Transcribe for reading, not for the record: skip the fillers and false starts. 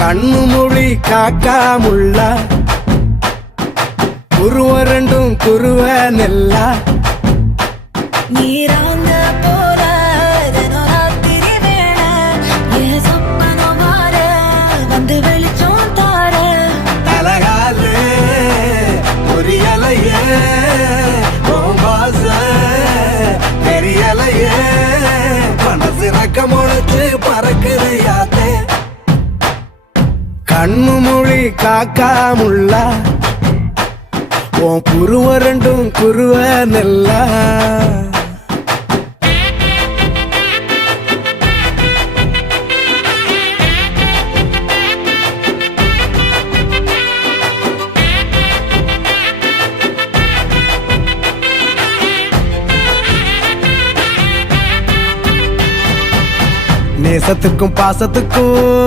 கண்ணு மொழி காக்காமுள்ள குருவ ரெண்டும் குருவ நெல்லா நீராங்க போல ராத்திரி வேள என் சொப்பனம் மாற வந்து வெளிச்சம் தார அழகாலே புரியலையே பாச தெரியலையே மனசு ரக்க முளைச்சு பறக்குதையாத்தே கண்ணு மொழி காக்காமுள்ள உன் குருவ ரெண்டும் குருவ நெல்லா நேசத்துக்கும் பாசத்துக்கும்